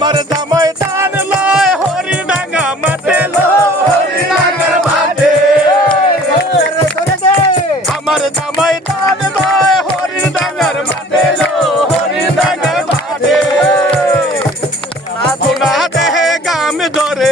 मरदा हमर दा मैदान लाए होरी डांगर मते लो। होरी डांगर बाजे सुना दे गाम गोरे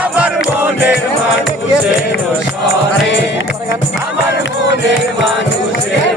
আমার মনের মানুষের সরে আমার মনের মানুষের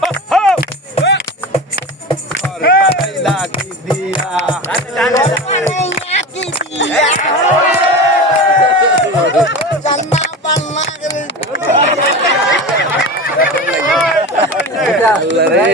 আল্লাহ রে